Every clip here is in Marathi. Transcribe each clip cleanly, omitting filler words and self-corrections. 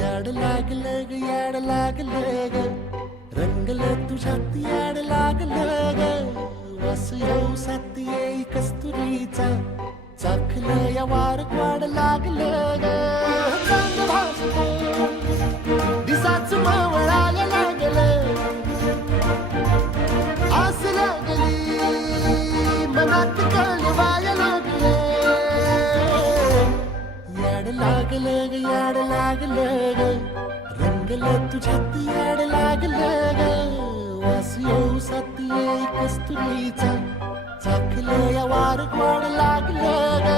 याड लागलं ग याड लागलं ग रंगलं तुझ्यात याड लागलं ग वास येऊ साथ येई कस्तुरीचा चाखलं या वारक वाढ लागलं ग चांग भासलं दिसाच मावळायला लागलं आस लागली मनात कळवायला लागलं याड लागलं ग याड लागलं ग रंगलं तुझ्यात याड लागलं ग वास येऊ साथ येई कस्तुरीचा चाखलं या वारक वाढ लागलं ग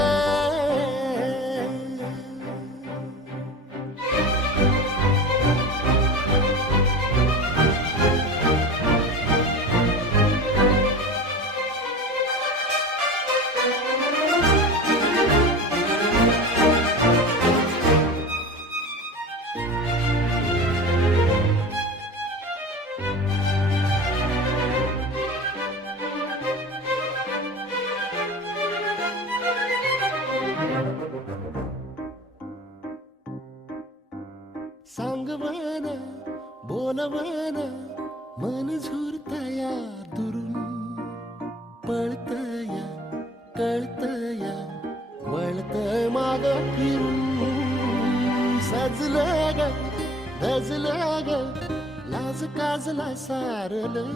सांगवन बोलवन मन झुरतया दुरून पळतया कळतया वळत माग फिरून सजलं ग धजलं ग लाज काजला सारलं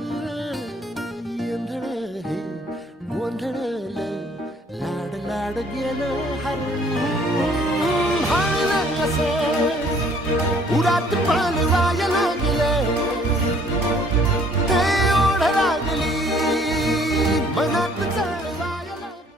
येंधळ हे गोंधळलं लाड लाड गेलं हरून हाणलं असं उरात